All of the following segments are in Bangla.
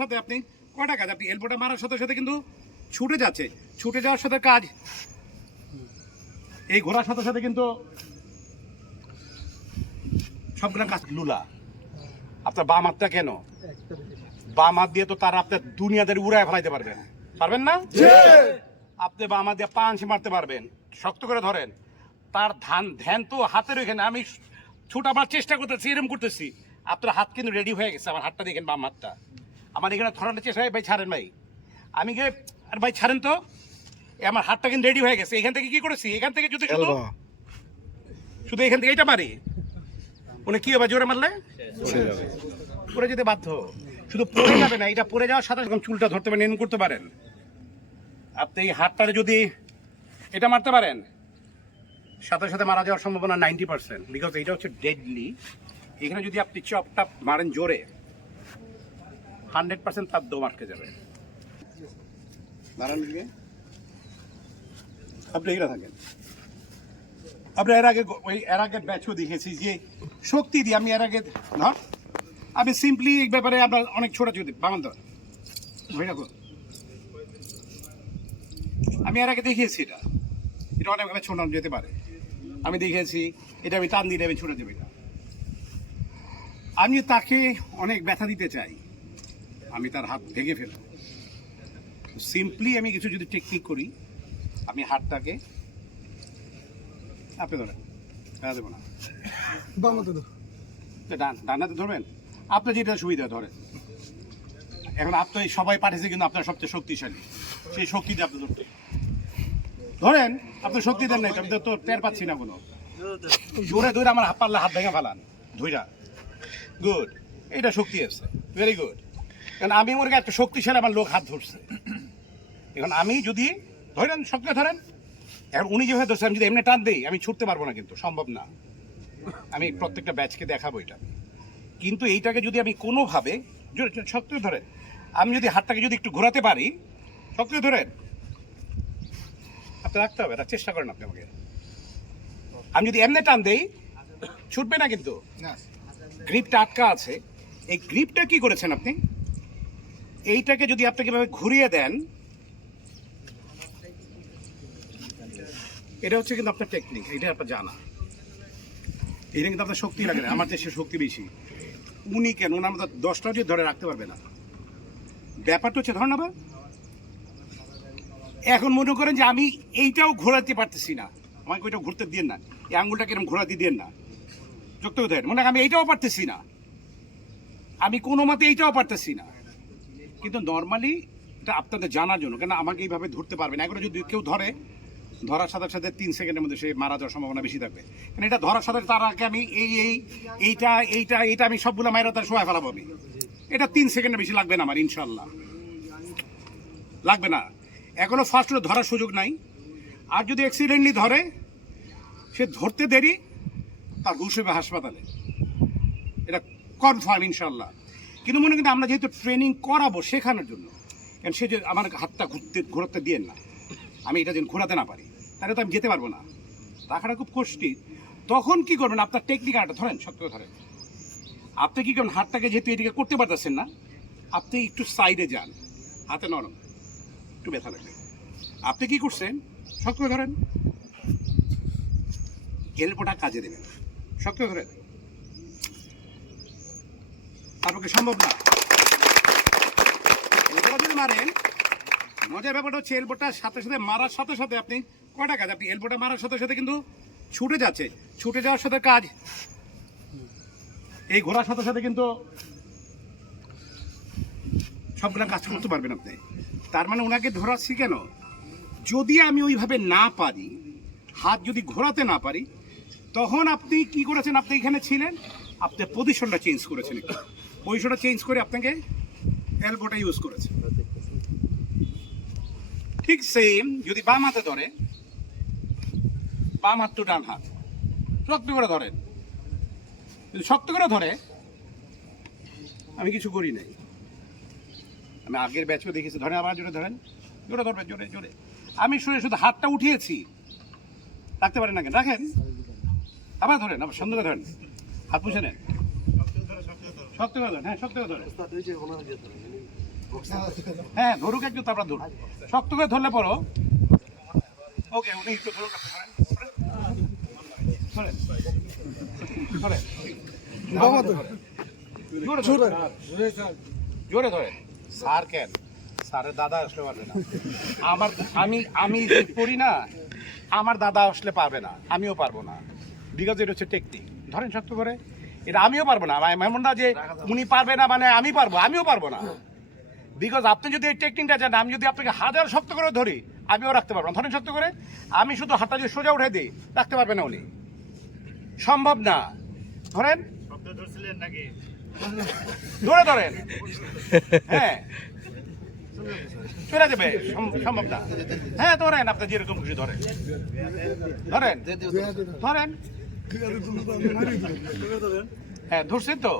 সাথে সাথে আপনি কয়টা কাজ, আপনি এলবোটা মারার সাথে সাথে কিন্তু ছুটে যাচ্ছে, ছুটে যাওয়ার সাথে কাজ এই ঘোরার সাথে সাথে কিন্তু সবগুলো কাজ লুলা। আপনার বাম হাতটা কেন, বাম হাত দিয়ে তো তার আপনার দুনিয়াদের উড়ায় ফেলাইতে পারবেন, পারবেন না? আপনি বাম হাত দিয়ে পাঁচ মারতে পারবেন, শক্ত করে ধরেন। তার ধ্যান তো হাতের ওইখানে। আমি ছুট আমার চেষ্টা করতেছি, এরকম করতেছি, আপনার হাত কিন্তু রেডি হয়ে গেছে। আমার হাতটা দেখেন, বাম হাতটা আমার এখানে ধরানোর চেষ্টা। ভাই ছাড়েন ভাই, আমি গিয়ে আর ভাই ছাড়েন তো, আমার হাতটা কিন্তু রেডি হয়ে গেছে। এখান থেকে কি করেছি, এখান থেকে যদি শুধু এখান থেকে এটা মারি, উনি কি হবে, জোরে মারলে পড়ে যেতে বাধ্য। শুধু পড়ে যাবে না, এটা পড়ে যাওয়ার সাথে চুলটা ধরতে পারেন, এন করতে পারেন। আপনি এই হাতটারে যদি এটা মারতে পারেন, সাথে সাথে মারা যাওয়ার সম্ভাবনা 90%, বিকজ এটা হচ্ছে ডেডলি। এখানে যদি আপনি চপটা মারেন জোরে, 100% তার দম আটকে যাবে। মারান দিকে আপনি এখানে থাকেন। আপনি এর আগে ব্যাচও দেখেছি যে শক্তি দিয়ে আমি এর আগে ধর, আমি সিম্পলি এই ব্যাপারে আপনার অনেক ছোটাছুটি বাঙাল ধর ভয় রাখুন। আমি এর আগে দেখিয়েছি এটা অনেকভাবে ছোটানো যেতে পারে। আমি দেখিয়েছি এটা আমি টান দিলে আমি ছুটে দেবো। এটা আমি তাকে অনেক ব্যথা দিতে চাই, আমি তার হাত ভেঙে ফেলব। সিম্পলি আমি কিছু যদি টেকনিক করি, আমি হাতটাকে আপনি ধরেন, দেবো না, ডান হাতে ধরবেন, আপনার যেটা সুবিধা ধরেন। এখন আপনি সবাই পাঠিয়েছে, কিন্তু আপনার সবচেয়ে শক্তিশালী, সেই শক্তি দিয়ে আপনি ধরতে ধরেন। আপনার শক্তি দেন নাই, আমি তো টের পাচ্ছি না কোনো। জোরে ধরে আমার হাত পারলে হাত ভেঙে ফেলান ধইরা, গুড, এইটা শক্তি আছে, ভেরি গুড। কারণ আমি ওর একটা শক্তিশালী আমার লোক হাত ধরছে। এখন আমি যদি ধরেন, শক্তি ধরেন, এখন উনি যেভাবে ধরছে, আমি যদি এমনি টান দিই, আমি ছুটতে পারবো না, কিন্তু সম্ভব না। আমি প্রত্যেকটা ব্যাচকে দেখাবো এটা। কিন্তু এইটাকে যদি আমি কোনোভাবে শক্তি ধরে, আমি যদি হাতটাকে যদি একটু ঘোরাতে পারি, শক্তি ধরেন, আপনি রাখতে হবে, এটা চেষ্টা করেন আপনি আমাকে। আমি যদি এমনি টান দেই, ছুটবে না, কিন্তু গ্রিপটা আটকা আছে। এই গ্রিপটা কি করেছেন আপনি, এইটাকে যদি আপনাকে এভাবে ঘুরিয়ে দেন, এটা হচ্ছে কিন্তু আপনার টেকনিক, এটা আপনার জানা। এটা কিন্তু আপনার শক্তি লাগে না, আমার দেশে শক্তি বেশি। উনি কেন, ওনার মতো 10টা দিয়ে ধরে রাখতে পারবে না। ব্যাপারটা হচ্ছে ধরেন আবার, এখন মনে করেন যে আমি এইটাও ঘোরাতে পারতেছি না, আমাকে ওইটাও ঘুরতে দিয়ে না, এই আঙুলটাকে এরকম ঘোরাতে দিয়ে না, যুক্ত হতে মনে হয় আমি এইটাও পারতেছি না, আমি কোনো মতে এইটাও পারতেছি না। কিন্তু নর্মালি এটা আপনাদের জানার জন্য, কেন আমাকে এইভাবে ধরতে পারবেন। এখন যদি কেউ ধরে, ধরার সাথে সাথে 3 সেকেন্ডের মধ্যে সে মারা যাওয়ার সম্ভাবনা বেশি থাকবে। কারণ এটা ধরার সাথে তার আগে আমি এইটা আমি সবগুলো মায়েরা তার শোয়া ফেলাবো আমি। এটা 3 সেকেন্ডের বেশি লাগবে না আমার, ইনশাল্লাহ লাগবে না। এখনো ফার্স্ট ধরার সুযোগ নাই। আর যদি অ্যাক্সিডেন্টলি ধরে, সে ধরতে দেরি, তার হুশ হবে হাসপাতালে, এটা কনফার্ম ইনশাল্লাহ। কিন্তু মনে কিন্তু আমরা যেহেতু ট্রেনিং করাবো শেখানোর জন্য, কারণ সে যে আমার হাতটা ঘোরাতে দিয়ে না, আমি এটা যেন ঘোরাতে না পারি, তাহলে তো আমি যেতে পারবো না, রাখাটা খুব কষ্টি। তখন কি করবেন, আপনার টেকনিক আটা ধরেন, শক্ত ধরেন। আপনি কি করবেন, হাতটাকে যেহেতু এদিকে করতে পারতেছেন না, আপনি একটু সাইডে যান, হাতে নরম, একটু ব্যথা লাগবে। আপনি কি করছেন, শক্ত ধরেন, এলবোটা কাজে দেবেন, শক্ত ধরেন, আপনাকে সম্ভব না। এলবোটা যদি মারেন, মজার ব্যাপারটা হচ্ছে এলবোটার সাথে সাথে মারার সাথে সাথে আপনি কয়টা কাজ, আপনি এলবোটা মারার সাথে সাথে কিন্তু ছুটে যাচ্ছে, ছুটে যাওয়ার সাথে কাজ এই ঘোরার সাথে সাথে কিন্তু সবগুলো কাজ করতে পারবেন আপনি। তার মানে ওনাকে ধরাচ্ছি কেন, যদি আমি ওইভাবে না পারি, হাত যদি ঘোরাতে না পারি, তখন আপনি কি করেছেন, আপনি এখানে ছিলেন, আপনি পজিশনটা চেঞ্জ করেছেন, একটু পজিশনটা চেঞ্জ করে আপনাকে এলবোটা ইউজ করেছেন। ঠিক সেম যদি বাম হাতে ধরে, বাম হাত তো ডান হাত, শক্ত করে ধরেন, যদি শক্ত করে ধরে, আমি কিছু করি নাই, আমি আগের ব্যাচও দেখেছি। ধরেন আবার জোরে ধরেন, জোরে ধরবেন, জোরে জোরে। আমি শুধু হাতটা উঠিয়েছি, রাখতে পারেন না কেন, রাখেন, আবার ধরেন, আবার সুন্দর করে ধরেন, হাত পুষে নেন, শক্ত করে ধরেন, হ্যাঁ শক্ত করে ধরেন। হ্যাঁ ধরুক একটু, তারপর ধরুন, শক্ত করে ধরলে পড়ো। ওকে, উনি একটু ধরুন, জোরে ধরে। স্যার কেন, স্যারের দাদা আসলে পারবে না। আমি পড়ি না, আমার দাদা আসলে পারবে না, আমিও পারবো না, বিকজ এটা হচ্ছে টেকনিক। ধরেন শক্ত করে, এটা আমিও পারবো না। এমন না যে উনি পারবে না মানে আমি পারবো, আমিও পারবো না, বিকজ আপনি যদি এই টেকনিকটা জানেন, আমি যদি আপনাকে হাজার শক্ত করে ধরি আমিও রাখতে পারবো না। ধরেন শক্ত করে, আমি শুধু হাতটা যদি সোজা উঠে দিই রাখতে পারবে না উনি, সম্ভব না। ধরেন ধরে ধরেন, হ্যাঁ চলে যাবে, সম্ভব না। হ্যাঁ ধরেন, আপনি যেরকম খুশি ধরেন, ধরেন ধরেন, হ্যাঁ ধরছেন তো।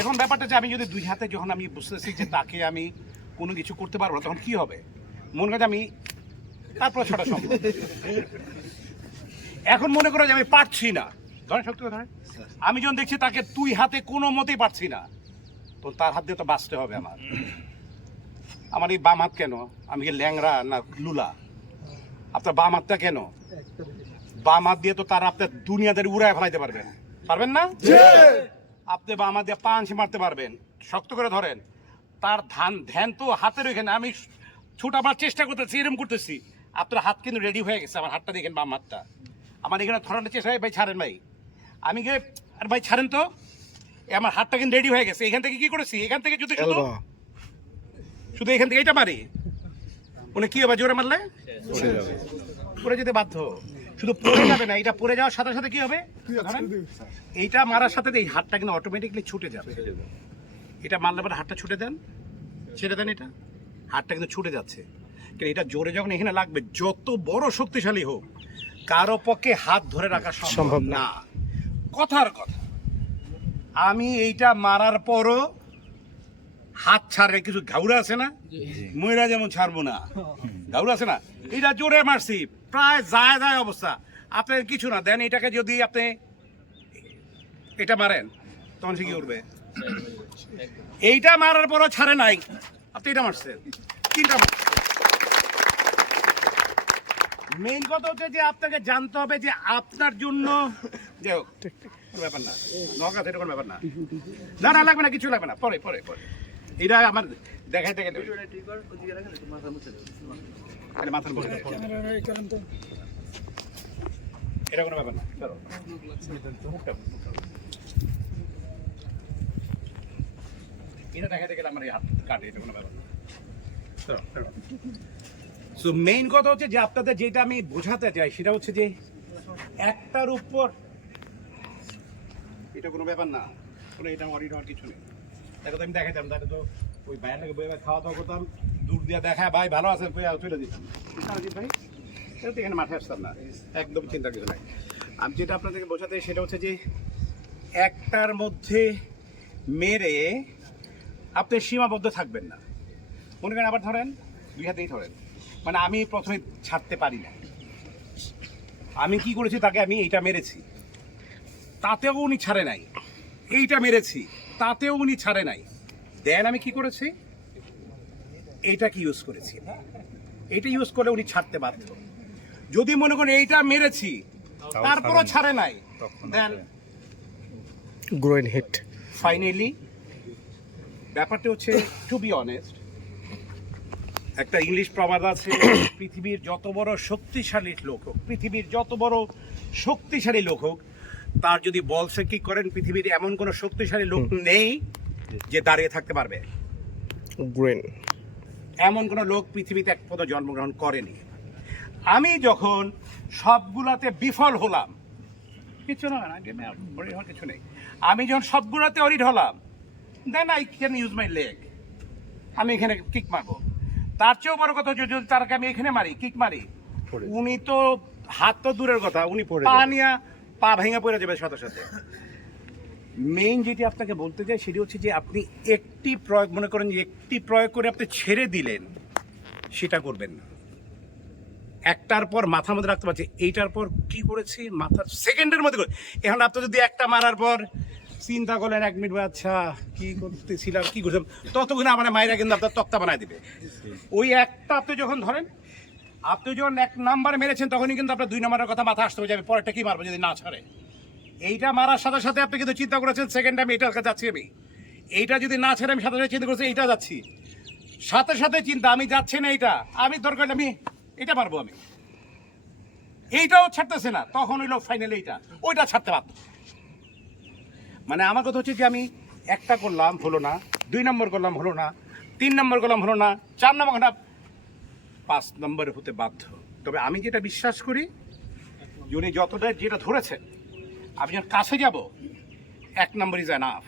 এখন ব্যাপারটা যে আমি যদি দুই হাতে যখন আমি বুঝতেছি যে তাকে আমি কোনো কিছু করতে পারবো তখন কি হবে, মনে হয় আমি তারপর ছটা সম্ভব। এখন মনে করো যে আমি পারছি না, ধরেন শক্তি ধরেন, আমি যখন দেখছি তাকে দুই হাতে কোনো মতেই পারছি না, তো তার হাত দিয়ে তো বাঁচতে হবে আমার। আমার এই বাম হাত কেন, আমি কি ল্যাংরা না লুলা? আপনার বাম হাতটা কেন? বাম হাত দিয়ে তো তার আপনার দুনিয়াদের উড়ায় ফেলাইতে পারবেন, পারবেন না? আপনি বাম হাত দিয়ে পাঁচ মারতে পারবেন, শক্ত করে ধরেন। তার ধ্যান তো হাতের ওইখানে, আমি ছুটাবার চেষ্টা করতেছি, এরকম করতেছি, আপনার হাত কিন্তু রেডি হয়ে গেছে। আমার হাতটা দেখেন, বাম হাতটা আমার এখানে ধরানোর চেষ্টা হয়, ভাই ছাড়েন ভাই, আমি গিয়ে আর ভাই ছাড়েন তো, আমার হাতটা কিন্তু রেডি হয়ে গেছে। এখান থেকে কি করেছি, এখান থেকে যদি শুধু এখান থেকে এটা মারি, উনি কি হবে, জোরে মারলে পড়ে যেতে বাধ্য। শুধু পড়ে যাবে না, এটা পড়ে যাওয়ার সাথে সাথে কি হবে, এইটা মারার সাথে এই হাতটা কিন্তু অটোমেটিকলি ছুটে যাবে। এটা মারলে পরে হাতটা ছুটে দেন, ছেড়ে দেন, এটা হাতটা কিন্তু ছুটে যাচ্ছে। কিন্তু এটা জোরে যখন এখানে লাগবে, যত বড় শক্তিশালী হোক, কারো পক্ষে হাত ধরে রাখা সম্ভব না। কথার কথা, আমি এইটা মারার পরও হাত ছাড়ে, কিছু ঘাউরা আছে না, ময়রা যেমন ছাড়বো না, ঘাউরা আছে না, এটা জোরে মারছি, প্রায় যায় যায় অবস্থা। আপনার কিছু না দেন, এটাকে যদি আপনি এটা মারেন তখন সে কি উঠবে। এইটা মারার পরও ছাড়ে নাই, আপনি এটা মারছেন, তিনটা। মেইন কথা হচ্ছে যে আপনাকে জানতে হবে যে আপনার জন্য, যে হোক ব্যাপার না, নগাতে এরকম ব্যাপার না, না না লাগবে না, কিছু লাগবে না, পরে পরে পরে। এটা আমার দেখাই দেখে মাথার মধ্যে, এটা কোনো ব্যাপার না। এটা দেখাইতে গেলে আমার এই হাত কাটে, এটা কোনো ব্যাপার না। সো মেইন কথা হচ্ছে যে আপনাদের যেটা আমি বোঝাতে চাই সেটা হচ্ছে যে একটার উপর, এটা কোনো ব্যাপার না, কোনো এটা অডিট হওয়ার কিছু নেই। দেখো তো আমি দেখাইতাম, তাহলে তো ওই বাইরে বই খাওয়া দাওয়া করতাম, দূর দিয়ে দেখা ভাই ভালো আছেন চলে দিতাম ভাই, এটা তো এখানে মাথায় আসতাম না, একদম চিন্তা কিছু নাই। আমি যেটা আপনাদেরকে বোঝাতে সেটা হচ্ছে যে একটার মধ্যে মেরে আপনি সীমাবদ্ধ থাকবেন না। মনে করেন আবার ধরেন দুই হাতেই ধরেন, মানে আমি প্রথমে ছাড়তে পারি না, আমি কি করেছি, তাকে আমি এইটা মেরেছি, তাতেও উনি ছাড়ে নাই, এইটা মেরেছি, তাতেও উনি ছাড়ে নাই, দেন আমি কি করেছি, এইটাকে ইউজ করেছি, এইটা ইউজ করলে উনি ছাড়তে বাধ্য। যদি মনে করেন এইটা মেরেছি তারপরও ছাড়ে নাই, দেন গ্রোইন হিট। ফাইনালি ব্যাপারটা হচ্ছে, টু বি অনেস্ট, একটা ইংলিশ প্রবাদ আছে, পৃথিবীর যত বড় শক্তিশালী লোক হোক, পৃথিবীর যত বড় শক্তিশালী লোক হোক, তার যদি বল সে কি করেন, পৃথিবীর এমন কোনো শক্তিশালী লোক নেই যে দাঁড়িয়ে থাকতে পারবে। গ্রোইন, এমন কোনো লোক পৃথিবীতে এক পদ জন্মগ্রহণ করেনি। আমি যখন সবগুলাতে বিফল হলাম, কিছু না, কিছু নেই, আমি যখন সবগুলাতে অরিড হলাম, then I can use my leg, আমি এখানে কিক মারবো। তার চেয়েও বড় কথা হচ্ছে যদি তারকে আমি এখানে মারি, কিক মারি, উনি তো হাত তো দূরের কথা, উনি পা নিয়ে পা ভেঙে পড়ে যাবে সাথে সাথে। মেইন যেটি আপনাকে বলতে চাই সেটি হচ্ছে যে আপনি একটি প্রয়োগ, মনে করেন যে একটি প্রয়োগ করে আপনি ছেড়ে দিলেন, সেটা করবেন না। একটার পর মাথার মধ্যে রাখতে পারছি, এইটার পর কি করেছি মাথার সেকেন্ডের মধ্যে করে। এখন আপনি যদি একটা মারার পর চিন্তা করলেন 1 মিনিট ভাই, আচ্ছা কি করতেছিলাম কি করছিলাম, ততক্ষণে আমার মায়েরা কিন্তু আপনার তক্তা বানায় দিবে। ওই একটা আপনি যখন ধরেন, আপনি যখন 1 নাম্বার মেরেছেন তখনই কিন্তু আপনার 2 নাম্বারের কথা মাথা আসতে হবে, পরেরটা কি মারবো যদি না ছাড়ে। এইটা মারার সাথে সাথে আপনি কিন্তু চিন্তা করেছেন সেকেন্ড টাইম এইটার কাছে যাচ্ছি আমি, এইটা যদি না ছেড়ে আমি সাথে সাথে চিন্তা করছি এইটা যাচ্ছি, সাথে সাথে চিন্তা আমি যাচ্ছি না এইটা, আমি দরকার আমি এটা পারবো, আমি এইটাও ছাড়তেছে না, তখন হইলো ফাইনালি এইটা ওইটা ছাড়তে বাধ্য। মানে আমার কথা হচ্ছে যে আমি একটা করলাম হলো না, 2 নম্বর করলাম হলো না, 3 নম্বর করলাম হলো না, 4 নম্বর না, 5 নম্বরে হতে বাধ্য। তবে আমি যেটা বিশ্বাস করি, উনি যতটা যেটা ধরেছেন, আমি যখন কাছে যাব 1 নম্বর ইজ এনাফ,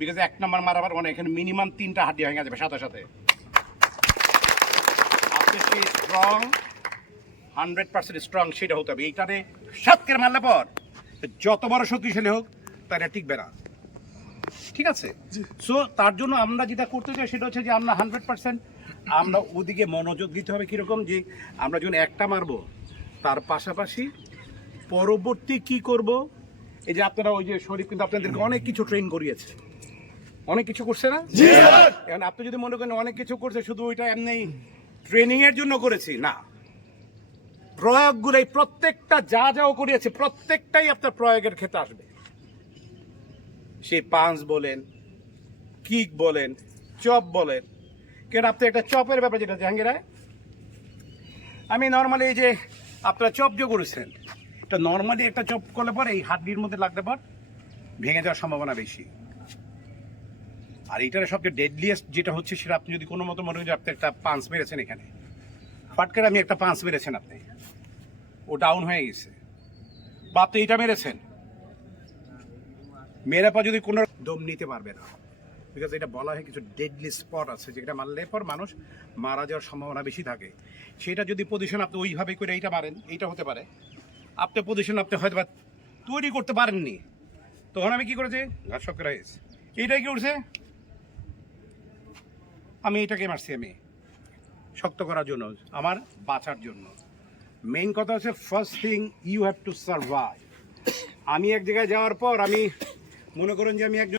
বিকজ 1 নম্বর মারাবার মানে এখানে মিনিমাম 3টা হাড্ডি ভেঙে যাবে সাথে সাথে। আপনি সেই স্ট্রং 100% স্ট্রং সেটা হতে হবে। এইটারে সাতকে মারলে পর যত বড় শক্তিশালী হোক তারা টিকবে না, ঠিক আছে? সো তার জন্য আমরা যেটা করতে চাই সেটা হচ্ছে যে আমরা 100% আমরা ওদিকে মনোযোগ দিতে হবে। কীরকম যে আমরা যখন একটা মারবো তার পাশাপাশি পরবর্তী কি করব, এই যে আপনারা ওই যে শরীফ কিন্তু আপনাদেরকে অনেক কিছু ট্রেন করিয়েছে, অনেক কিছু করছে না? এখন আপনি যদি মনে করেন অনেক কিছু করছে শুধু ওইটা এমনি ট্রেনিং এর জন্য করেছি, না, প্রয়োগগুলোই প্রত্যেকটা যা যাও করিয়েছে প্রত্যেকটাই আপনার প্রয়োগের ক্ষেত্রে আসবে। সেই পাঞ্চ বলেন, কিক বলেন, চপ বলেন, কেন আপনি একটা চপের ব্যাপারে যেটা জাহাঙ্গীর, আমি নর্মালি এই যে আপনারা চপ যে করেছেন, এটা নর্মালি একটা চপ করলে পর এই হাড্ডির মধ্যে লাগলে পর ভেঙে যাওয়ার সম্ভাবনা বেশি। আর এইটার সবচেয়ে ডেডলিয়েস্ট যেটা হচ্ছে সেটা আপনি যদি কোনো মতো মনে করেন যে আপনি একটা পাঞ্চ মেরেছেন, এখানে ফাট করে আমি একটা পাঞ্চ মেরেছেন, আপনি ও ডাউন হয়ে গেছে, বা আপনি এইটা মেরেছেন, মেরে পর যদি কোনো দম নিতে পারবে না, বিকজ এটা বলা হয় কিছু ডেডলি স্পট আছে যেটা মারলে পর মানুষ মারা যাওয়ার সম্ভাবনা বেশি থাকে। সেটা যদি পজিশন আপনি ওইভাবে করে এইটা মারেন, এইটা হতে পারে আপনি পজিশন আপনি হয়তো বা তৈরি করতে পারেননি, তখন আমি কি করেছি ঘাস শক্ত রাইস এইটাই কি উঠছে, আমি এটাকে মারছি, আমি শক্ত করার জন্য, আমার বাঁচার জন্য। মেইন কথা হচ্ছে first thing you have to survive. আমি এক জায়গায় যাওয়ার পর আমি মনে করুন যে আমি একজন